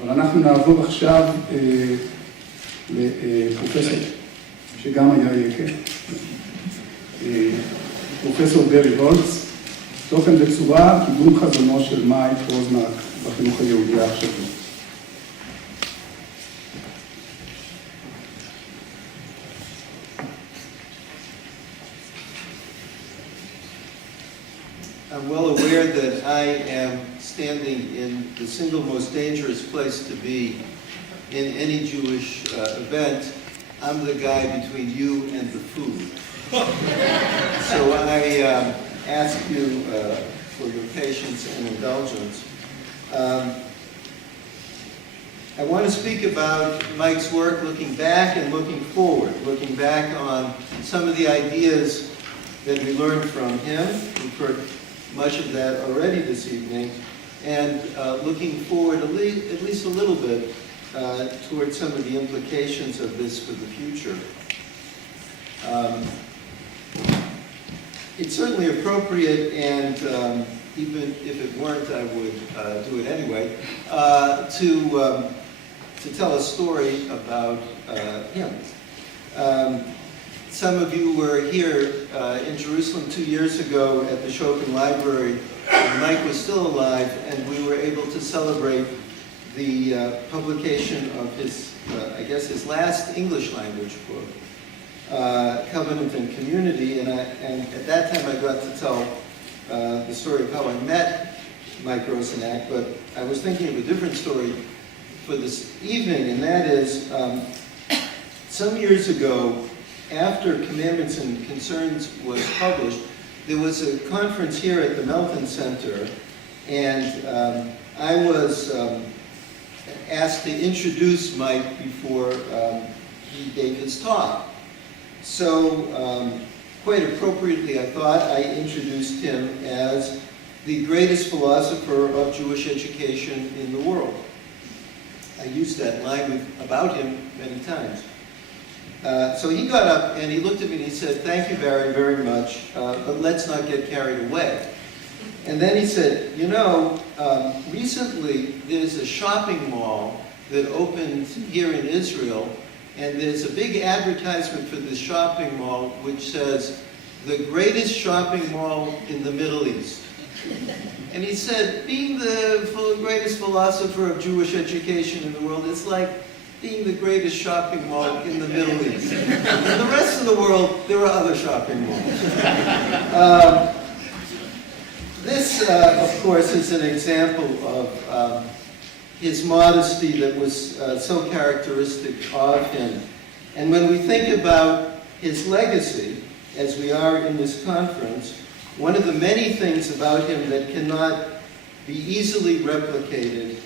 אבל אנחנו נעבור עכשיו לפרופסור, שגם היה יקר, פרופסור ברי הולטס, תוכן וצורה, קידום חזונו של מייק רוזנק בחינוך היהודי העכשווי. I'm well aware that I am standing in the single most dangerous place to be in any Jewish event. I'm the guy between you and the food. So I ask you for your patience and indulgence. I want to speak about Mike's work looking back and looking forward, looking back on some of the ideas that we learned from him. We've heard much of that already this evening, and looking forward at least a little bit towards some of the implications of this for the future. It's certainly appropriate, and even if it weren't, I would do it anyway, to tell a story about him. Some of you were here in Jerusalem 2 years ago at the Schopen Library when Mike was still alive, and we were able to celebrate the publication of his, I guess, his last English language book, Covenant and Community, and at that time I got to tell the story of how I met Mike Rosenak, but I was thinking of a different story for this evening, and that is, some years ago, after Commandments and Concerns was published, there was a conference here at the Melton Center, and I was asked to introduce Mike before he gave his talk. So, quite appropriately, I thought, I introduced him as the greatest philosopher of Jewish education in the world. I used that line about him many times. So he got up and he looked at me and he said, "Thank you very, very much, but let's not get carried away." And then he said, "You know, recently there's a shopping mall that opened here in Israel, and there's a big advertisement for this shopping mall which says, 'The greatest shopping mall in the Middle East.'" And he said, being the greatest philosopher of Jewish education in the world, it's like being the greatest shopping mall in the Middle East. In the rest of the world, there are other shopping malls. This, of course, is an example of his modesty that was so characteristic of him. And when we think about his legacy, as we are in this conference, one of the many things about him that cannot be easily replicated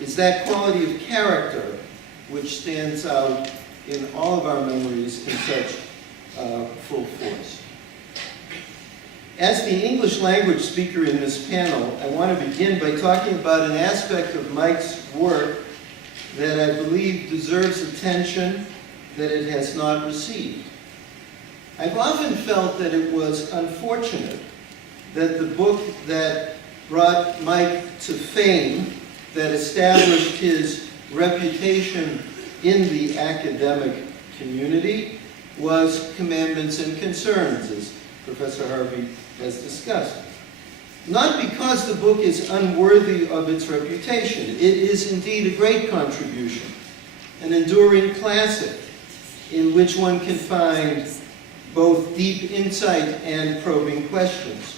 is that quality of character which stands out in all of our memories in such full force. As the English language speaker in this panel, I want to begin by talking about an aspect of Mike's work that I believe deserves attention that it has not received. I've often felt that it was unfortunate that the book that brought Mike to fame, that established his reputation in the academic community, was Commandments and Concerns, as Professor Harvey has discussed. Not because the book is unworthy of its reputation. It is indeed a great contribution, an enduring classic in which one can find both deep insight and probing questions.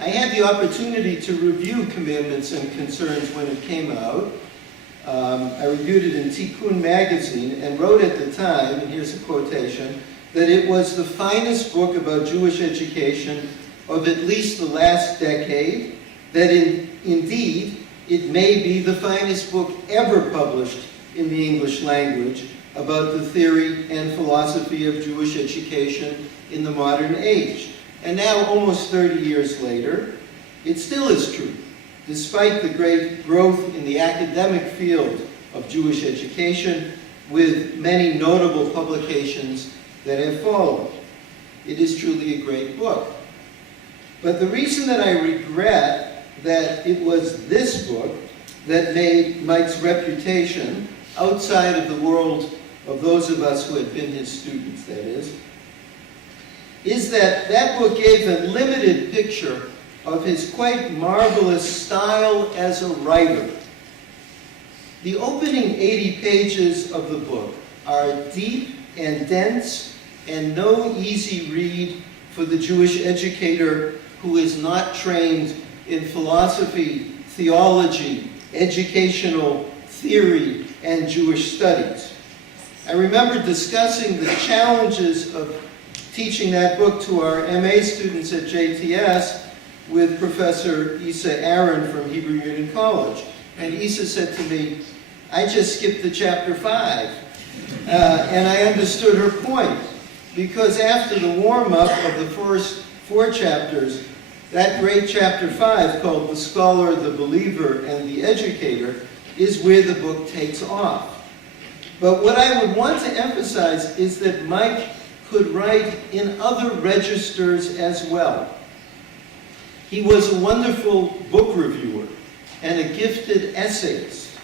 I had the opportunity to review Commandments and Concerns when it came out. I reviewed it in Tikkun magazine and wrote at the time, and here's a quotation, that it was the finest book about Jewish education of at least the last decade, that indeed it may be the finest book ever published in the English language about the theory and philosophy of Jewish education in the modern age. And now, almost 30 years later, it still is true, despite the great growth in the academic field of Jewish education, with many notable publications that have followed. It is truly a great book. But the reason that I regret that it was this book that made Mike's reputation outside of the world of those of us who had been his students, that is that that book gave a limited picture of his quite marvelous style as a writer. The opening 80 pages of the book are deep and dense and no easy read for the Jewish educator who is not trained in philosophy, theology, educational theory, and Jewish studies. I remember discussing the challenges of teaching that book to our MA students at JTS with Professor Isa Aaron from Hebrew Union College. And Isa said to me, I just skipped to chapter 5. And I understood her point, because after the warm-up of the first 4 chapters, that great chapter 5 called The Scholar, the Believer, and the Educator is where the book takes off. But what I would want to emphasize is that Mike could write in other registers as well. He was a wonderful book reviewer and a gifted essayist.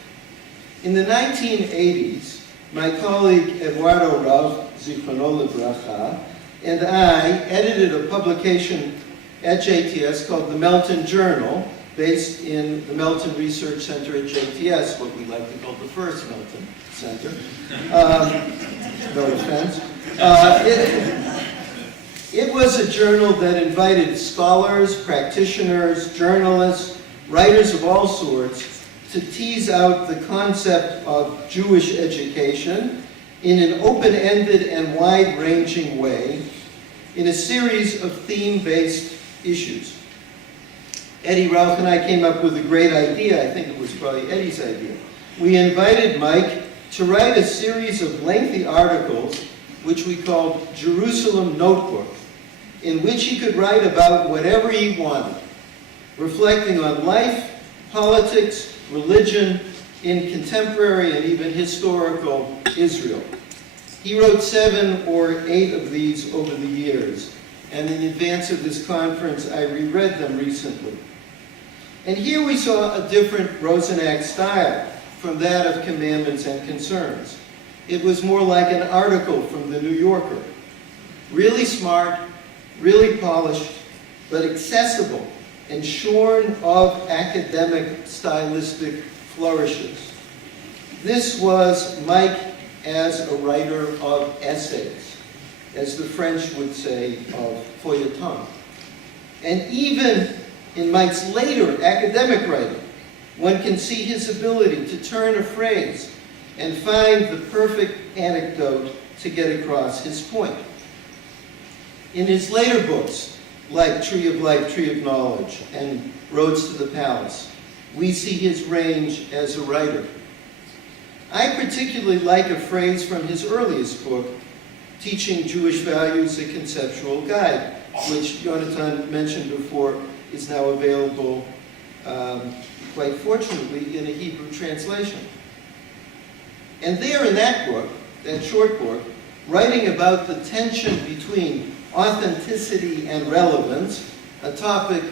In the 1980s, my colleague Eduardo Rav, Zichrono Livracha, and I edited a publication at JTS called the Melton Journal, based in the Melton Research Center at JTS, what we like to call the first Melton Center. No offense. It was a journal that invited scholars, practitioners, journalists, writers of all sorts to tease out the concept of Jewish education in an open-ended and wide-ranging way in a series of theme-based issues. Eddie Ralph and I came up with a great idea. I think it was probably Eddie's idea. We invited Mike to write a series of lengthy articles which we called Jerusalem Notebook, in which he could write about whatever he wanted, reflecting on life, politics, religion, in contemporary and even historical Israel. He wrote 7 or 8 of these over the years, and in advance of this conference, I reread them recently. And here we saw a different Rosenak style from that of Commandments and Concerns. It was more like an article from the New Yorker. Really smart, really polished, but accessible and shorn of academic stylistic flourishes. This was Mike as a writer of essays, as the French would say, of feuilleton. And even in Mike's later academic writing, one can see his ability to turn a phrase and find the perfect anecdote to get across his point. In his later books, like Tree of Life, Tree of Knowledge, and Roads to the Palace, we see his range as a writer. I particularly like a phrase from his earliest book, Teaching Jewish Values, a Conceptual Guide, which Jonathan mentioned before is now available, quite fortunately, in a Hebrew translation. And there in that book, that short book, writing about the tension between authenticity and relevance, a topic,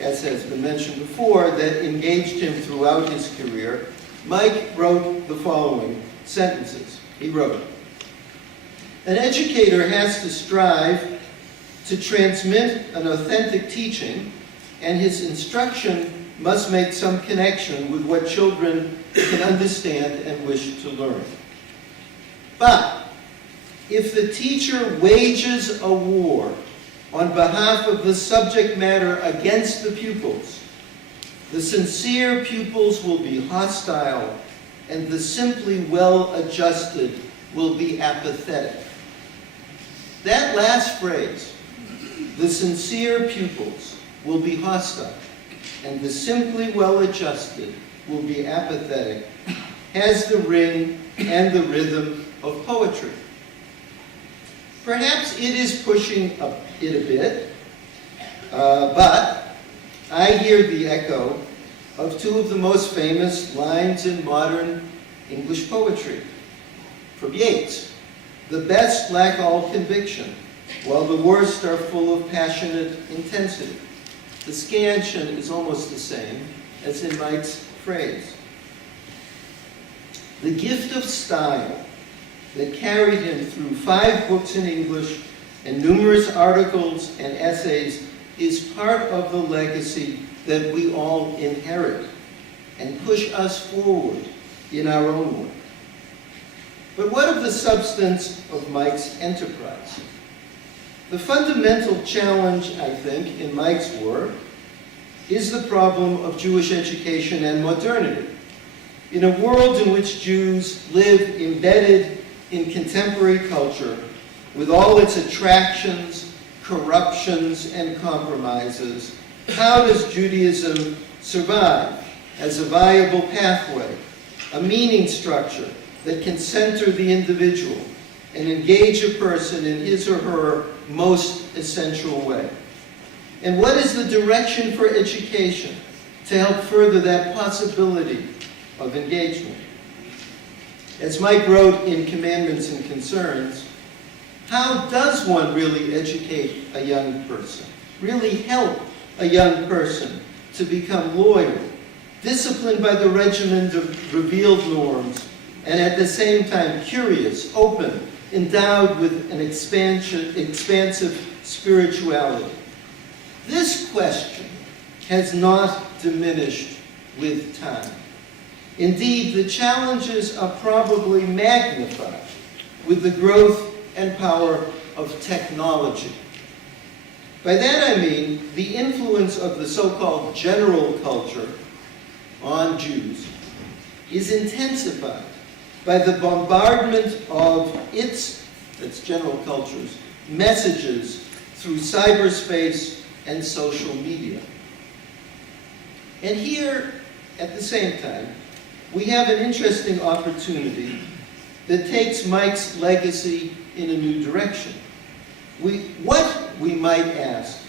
as has been mentioned before, that engaged him throughout his career, Mike wrote the following sentences. He wrote, "An educator has to strive to transmit an authentic teaching, and his instruction must make some connection with what children can understand and wish to learn. But if the teacher wages a war on behalf of the subject matter against the pupils, the sincere pupils will be hostile, and the simply well-adjusted will be apathetic." That last phrase, the sincere pupils will be hostile, and the simply well-adjusted will be apathetic, has the ring and the rhythm of poetry. Perhaps it is pushing it a bit, but I hear the echo of 2 of the most famous lines in modern English poetry. From Yeats, "The best lack all conviction, while the worst are full of passionate intensity." The scansion is almost the same as in Mike's phrase. the gift of style that carried him through 5 books in English and numerous articles and essays is part of the legacy that we all inherit and push us forward in our own work. But what of the substance of Mike's enterprise? The fundamental challenge, I think, in Mike's work is the problem of Jewish education and modernity. In a world in which Jews live embedded in contemporary culture, with all its attractions, corruptions, and compromises, how does Judaism survive as a viable pathway, a meaning structure that can center the individual and engage a person in his or her most essential way? And what is the direction for education to help further that possibility of engagement? As Mike wrote in Commandments and Concerns, how does one really educate a young person, really help a young person to become loyal, disciplined by the regimen of revealed norms, and at the same time curious, open, endowed with an expansive spirituality? This question has not diminished with time. Indeed, the challenges are probably magnified with the growth and power of technology. By that I mean the influence of the so-called general culture on Jews is intensified by the bombardment of that's general culture's, messages through cyberspace and social media. And here, at the same time, we have an interesting opportunity that takes Mike's legacy in a new direction. What, we might ask,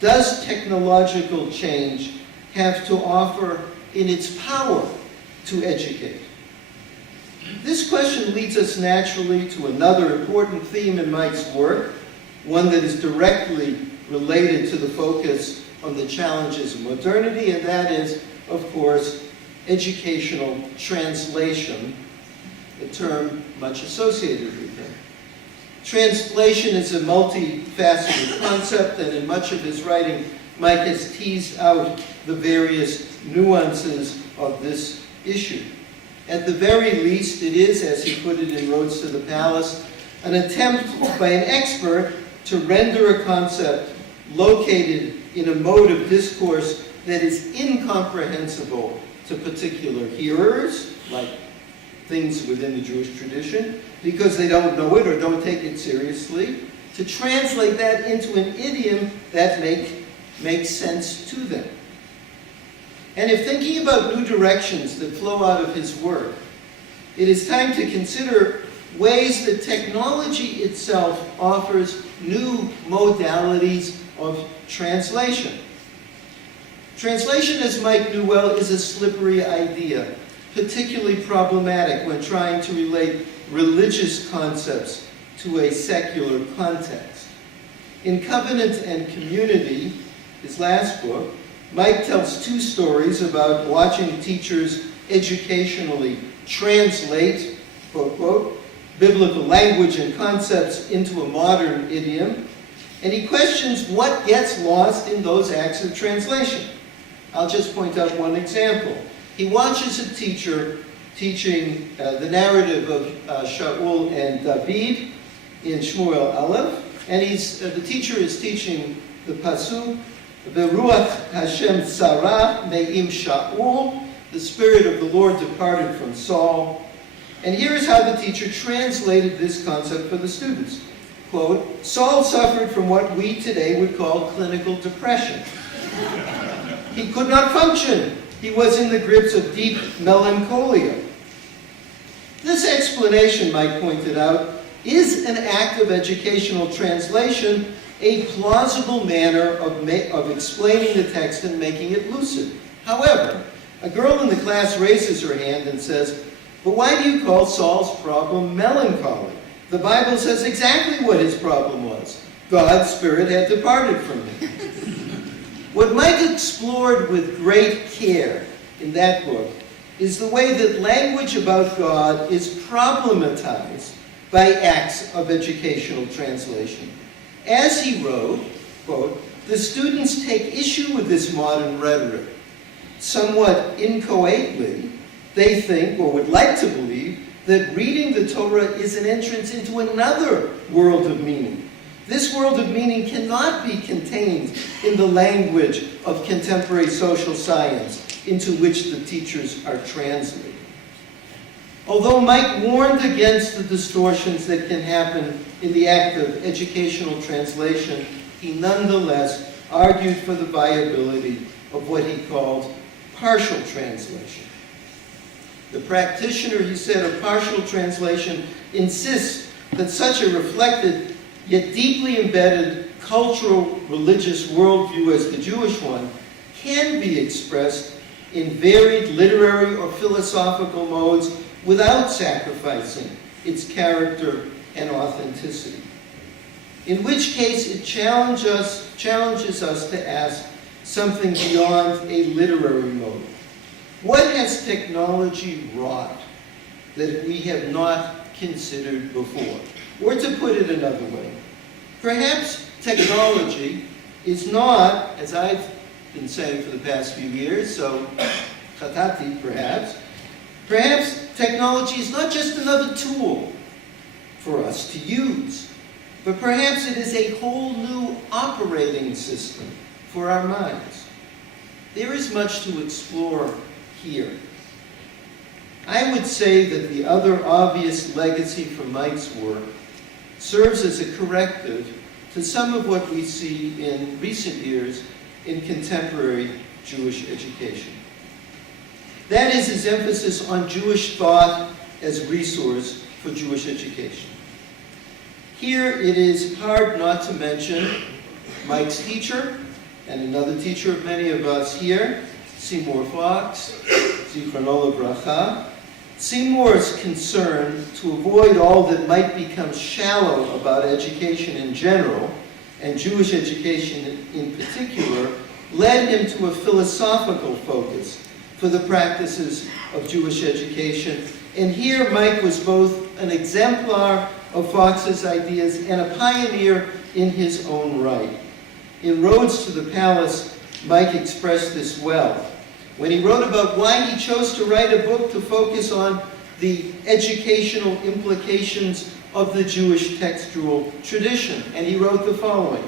does technological change have to offer in its power to educate? This question leads us naturally to another important theme in Mike's work, one that is directly related to the focus on the challenges of modernity, and that is, of course, educational translation, a term much associated with him. Translation is a multifaceted concept, and in much of his writing, Mike has teased out the various nuances of this issue. At the very least, it is, as he put it in Roads to the Palace, an attempt by an expert to render a concept located in a mode of discourse that is incomprehensible to particular hearers, like things within the Jewish tradition, because they don't know it or don't take it seriously, to translate that into an idiom that makes sense to them. And if thinking about new directions that flow out of his work, it is time to consider ways that technology itself offers new modalities of translation. Translation, as Mike knew well, is a slippery idea, particularly problematic when trying to relate religious concepts to a secular context. In Covenant and Community, his last book, Mike tells 2 stories about watching teachers educationally translate, quote, quote, biblical language and concepts into a modern idiom, and he questions what gets lost in those acts of translation. I'll just point out one example. He watches a teacher teaching the narrative of Shaul and David in Shmuel Aleph, and the teacher is teaching the pasuk, V'ruach Hashem Sarah Me'im Shaul, the Spirit of the Lord departed from Saul. And here's how the teacher translated this concept for the students. Quote, Saul suffered from what we today would call clinical depression. He could not function. He was in the grips of deep melancholia. This explanation, Mike pointed out, is an act of educational translation, a plausible manner of explaining the text and making it lucid. However, a girl in the class raises her hand and says, but why do you call Saul's problem melancholy? The Bible says exactly what his problem was. God's Spirit had departed from him. What Mike explored with great care in that book is the way that language about God is problematized by acts of educational translation. As he wrote, quote, "The students take issue with this modern rhetoric. Somewhat inchoately, they think, or would like to believe, that reading the Torah is an entrance into another world of meaning. This world of meaning cannot be contained in the language of contemporary social science into which the teachers are translating." Although Mike warned against the distortions that can happen in the act of educational translation, he nonetheless argued for the viability of what he called partial translation. The practitioner, he said, of partial translation insists that such a reflected yet deeply embedded cultural religious worldview as the Jewish one can be expressed in varied literary or philosophical modes without sacrificing its character and authenticity. In which case it challenges us to ask something beyond a literary mode. What has technology wrought that we have not considered before? Or to put it another way, perhaps technology is not, as I've been saying for the past few years, so chatati perhaps technology is not just another tool for us to use, but perhaps it is a whole new operating system for our minds. There is much to explore here. I would say that the other obvious legacy from Mike's work serves as a corrective to some of what we see in recent years in contemporary Jewish education. That is his emphasis on Jewish thought as resource for Jewish education. Here it is hard not to mention Mike's teacher, and another teacher of many of us here, Seymour Fox, Zichrono Livracha. Seymour's concern to avoid all that might become shallow about education in general, and Jewish education in particular, led him to a philosophical focus for the practices of Jewish education. And here Mike was both an exemplar of Fox's ideas and a pioneer in his own right. In Roads to the Palace, Mike expressed this well when he wrote about why he chose to write a book to focus on the educational implications of the Jewish textual tradition. And he wrote the following: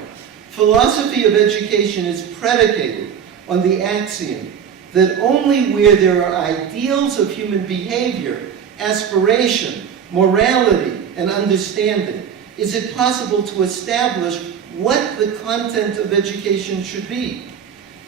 "Philosophy of education is predicated on the axiom that only where there are ideals of human behavior, aspiration, morality, and understanding is it possible to establish what the content of education should be.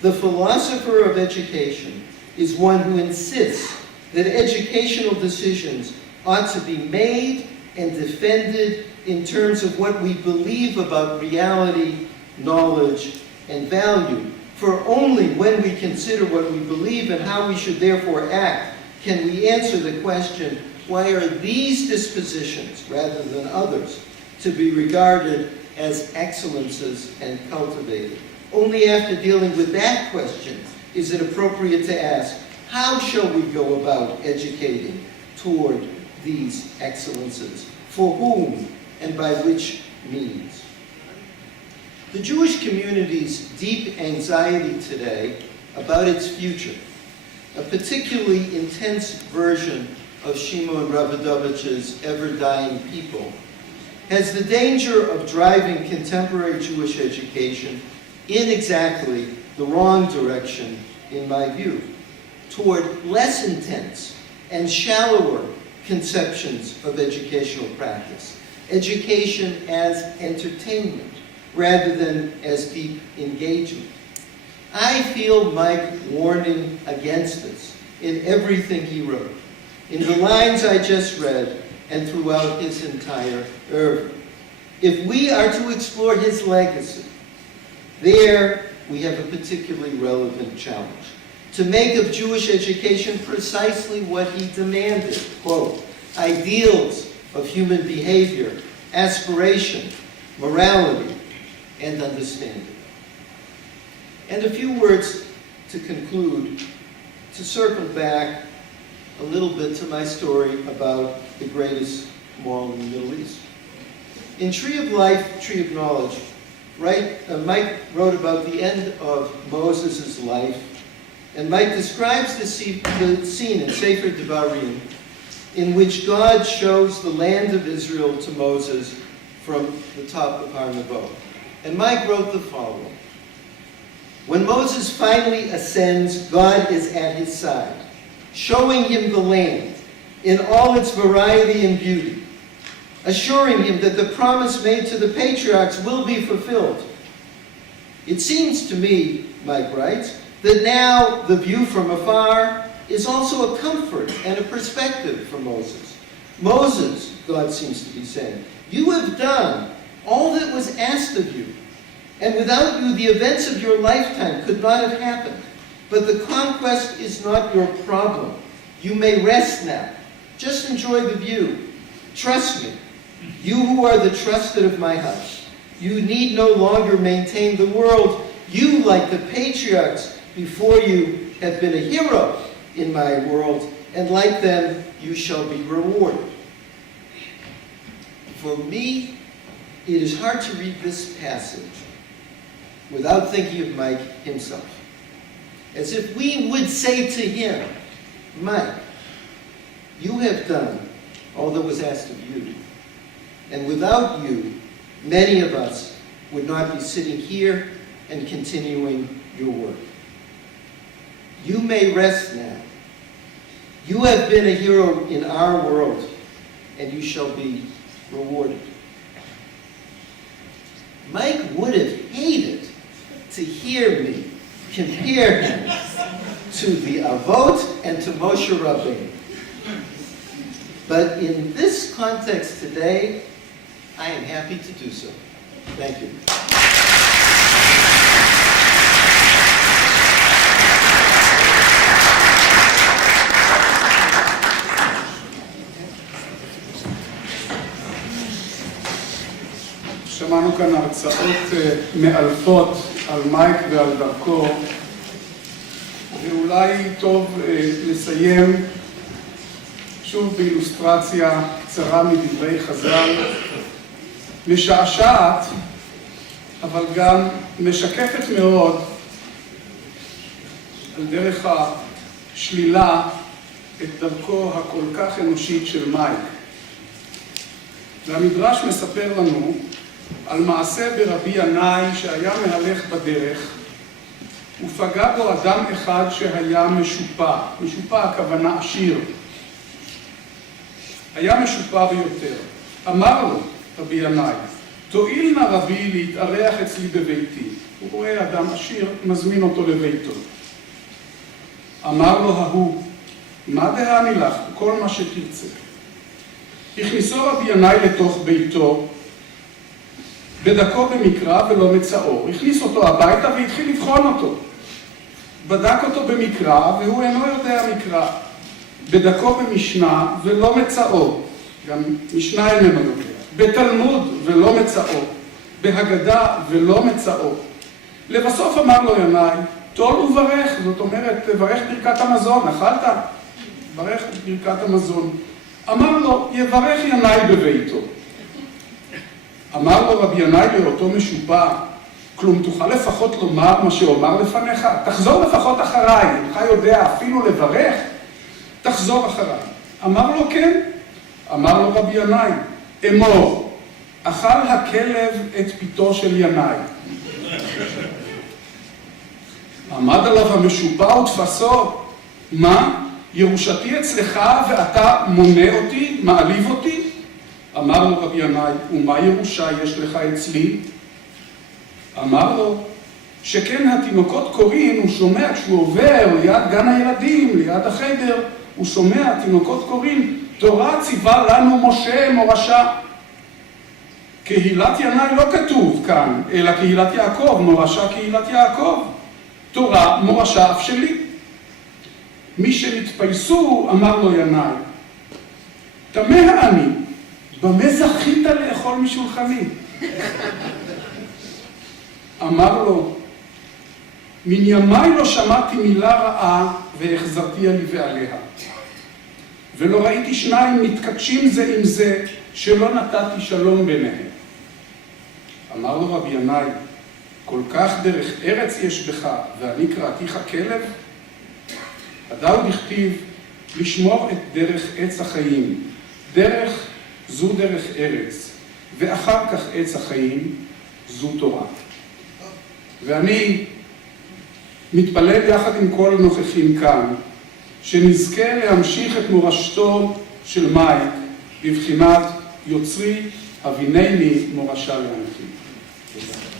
The philosopher of education is one who insists that educational decisions ought to be made and defended in terms of what we believe about reality, knowledge, and value. For only when we consider what we believe and how we should therefore act can we answer the question, why are these dispositions, rather than others, to be regarded as excellences and cultivated? Only after dealing with that question is it appropriate to ask, how shall we go about educating toward these excellences? For whom and by which means?" The Jewish community's deep anxiety today about its future, a particularly intense version of Shimon Rabidovich's Ever-Dying People, has the danger of driving contemporary Jewish education in exactly the wrong direction, in my view, toward less intense and shallower conceptions of educational practice. Education as entertainment, rather than as deep engagement. I feel Mike warning against this in everything he wrote, in the lines I just read, and throughout his entire oeuvre. If we are to explore his legacy, there we have a particularly relevant challenge. To make of Jewish education precisely what he demanded, quote, ideals of human behavior, aspiration, morality, and understanding. And a few words to conclude, to circle back a little bit to my story about the greatest moral in the Middle East. In Tree of Life, Tree of Knowledge, Mike wrote about the end of Moses' life, and Mike describes the scene in Sefer Devarim in which God shows the land of Israel to Moses from the top of Har Nebo. And Mike wrote the following: when Moses finally ascends, God is at his side, showing him the land in all its variety and beauty, assuring him that the promise made to the patriarchs will be fulfilled. It seems to me, Mike writes, that now the view from afar is also a comfort and a perspective for Moses. Moses, God seems to be saying, you have done all that was asked of you, and without you the events of your lifetime could not have happened. But the conquest is not your problem. You may rest now. Just enjoy the view. Trust me, you who are the trusted of my house. You need no longer maintain the world. You, like the patriarchs before you, have been a hero in my world, and like them, you shall be rewarded. For me, it is hard to read this passage without thinking of Mike himself. As if we would say to him, Mike, you have done all that was asked of you. And without you, many of us would not be sitting here and continuing your work. You may rest now. You have been a hero in our world, and you shall be rewarded. Mike would have hated to hear me compare him to the Avot and to Moshe Rabbeinu. But in this context today, I am happy to do so. Thank you. שמענו כאן הרצאות מאלפות על מייק ועל דרכו, ואולי טוב לסיים שוב באילוסטרציה קצרה מדברי חז"ל, משעשעת, אבל גם משקפת מאוד על דרך השלילה את דרכו הכל כך אנושית של מייק. והמדרש מספר לנו על מעשה ברבי ינאי שהיה מהלך בדרך, ופגע בו אדם אחד שהיה משופע. משופע הכוונה עשיר. היה משופע ביותר. אמר לו רבי ינאי, תואיל נא רבי להתארח אצלי בביתי. הוא רואה אדם עשיר, מזמין אותו לביתו. אמר לו ההוא, מה דהני לך? כל מה שתרצה. הכניסו רבי ינאי לתוך ביתו, בדקו במקרא ולא מצאו. הכניס אותו הביתה והתחיל לבחון אותו. בדק אותו במקרא והוא אינו יודע מקרא. בדקו במשנה ולא מצאו. גם משנה איננו יודע. בתלמוד ולא מצאו. בהגדה ולא מצאו. לבסוף אמר לו ינאי, תול וברך. זאת אומרת, תברך ברכת המזון. אכלת? ברך ברכת המזון. אמר לו, יברך ינאי בביתו. אמר לו רבי ינאי לאותו משופע, כלום תוכל לפחות לומר מה שאומר לפניך? תחזור לפחות אחריי, אינך יודע אפילו לברך? תחזור אחריי. אמר לו כן. אמר לו רבי ינאי, אמור, אכל הכלב את פיתו של ינאי. עמד עליו המשופע ותפסו, מה? ירושתי אצלך ואתה מונה אותי, מעליב אותי? אמר לו רבי ינאי, ומה ירושה יש לך אצלי? אמר לו, שכן התינוקות קוראים, הוא שומע כשהוא עובר ליד גן הילדים, ליד החדר, הוא שומע תינוקות קוראים, תורה ציווה לנו משה מורשה. קהילת ינאי לא כתוב כאן, אלא קהילת יעקב, מורשה קהילת יעקב. תורה מורשה אף שלי. מי שנתפייסו, אמר לו ינאי, תמה אני, במה זכית לאכול משולחני? אמר לו, מן ימי לא שמעתי מילה רעה והחזרתיה לי ועליה. ולא ראיתי שניים מתקדשים זה עם זה, שלא נתתי שלום ביניהם. אמר לו רבי ינאי, כל כך דרך ארץ יש בך, ואני קראתיך כלב? הדאו דכתיב, לשמור את דרך עץ החיים. דרך זו דרך ארץ, ואחר כך עץ החיים זו תורה. ואני מתפלל יחד עם כל הנוכחים כאן, שנזכה להמשיך את מורשתו של מייק, בבחינת יוצרי הבינני מורשה לאנכי. תודה.